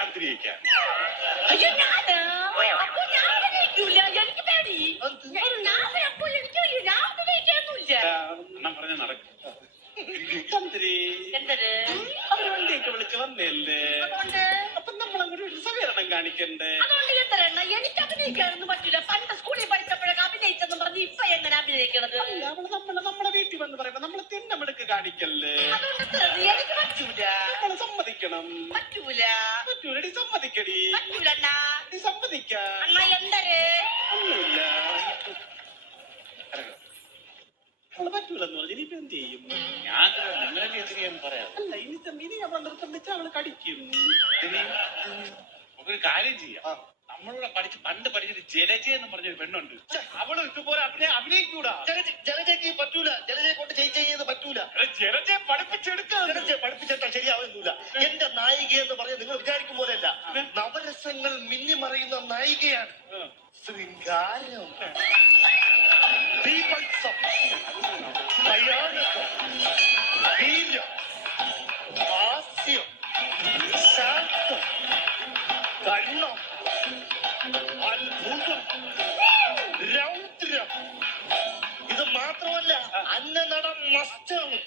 ചന്ദ്രിക്കാൻ അയ്യോ ഞാന് അപ്പൊ ഞാൻ അഭിനയിക്കൂല, എനിക്ക് പേടി. ഞാൻ അപ്പൊ എനിക്ക് ഞാൻ അഭിനയിക്കാനൊന്നുമില്ല. അണ്ണൻ പറഞ്ഞ നടക്കും. ചന്ദ്രി എന്തര് അവര് വണ്ടിയൊക്കെ വിളിച്ച് വന്നല്ലേ, അതുകൊണ്ട് അപ്പൊ നമ്മളങ്ങോട്ട് ഒരു സഹകരണം കാണിക്കണ്ടേ? അതുകൊണ്ട് എന്തരണ്ണ എനിക്ക് അഭിനയിക്കാനൊന്നും പറ്റില്ല. പണ്ട് സ്കൂളിൽ പഠിച്ചപ്പോഴൊക്കെ അഭിനയിച്ചെന്നും പറഞ്ഞ് ഇപ്പൊ എങ്ങനെ അഭിനയിക്കണത്? നമ്മളെ വീട്ടിൽ വന്ന് പറയുമ്പോ നമ്മള് തിന്നമെടുക്ക് കാണിക്കല്ലേ? അതുകൊണ്ട് എനിക്ക് പറ്റൂല. നമ്മള് സമ്മതിക്കണം. പറ്റൂല പറ്റൂലടി, സമ്മതിക്കടി. പറ്റൂലണ്ണ. നീ സമ്മതിക്കാ. അണ്ണ എന്തര് ഒന്നുമില്ല, അവള് പറ്റൂലെന്ന് പറഞ്ഞു. ഇനിയിപ്പോ എന്ത് ചെയ്യും? ഞാൻ നിങ്ങളെ എതിരെയെന്ന് പറയാം. അല്ല ഇനി അവളെ നിർബന്ധിച്ച് അവള് കടിക്കും. ഒരു കാര്യം ചെയ്യാം, നമ്മളോട് പണ്ട് പഠിച്ചിട്ട് ജലജ എന്ന് പറഞ്ഞൊരു പെണ്ണുണ്ട്. അവള് ഇതുപോലെ അഭിനയിക്കൂടാ. ജലജയ്ക്ക് പറ്റൂല, ജലജയെ കൊണ്ട് ചെയ്ത് പറ്റൂല. ജലജയെ പഠിപ്പിച്ചെടുക്കുക. ജലജയെ പഠിപ്പിച്ചിട്ടാ ശരിയാവുന്നില്ല. എന്റെ നായിക എന്ന് പറഞ്ഞ നിങ്ങൾ വിചാരിക്കും പോലെയല്ല, നവരസങ്ങൾ മിന്നിമറയുന്ന നായികയാണ്. ശൃംഗാരം, ബീഭത്സം, ഭയാനകം, വീര്യം, ഹാസ്യം, ശാന്തം, കണ്ണം, അത്ഭുതം, രൗദ്രം. ഇത് മാത്രമല്ല, അന്നനടം മസ്റ്റാണ്.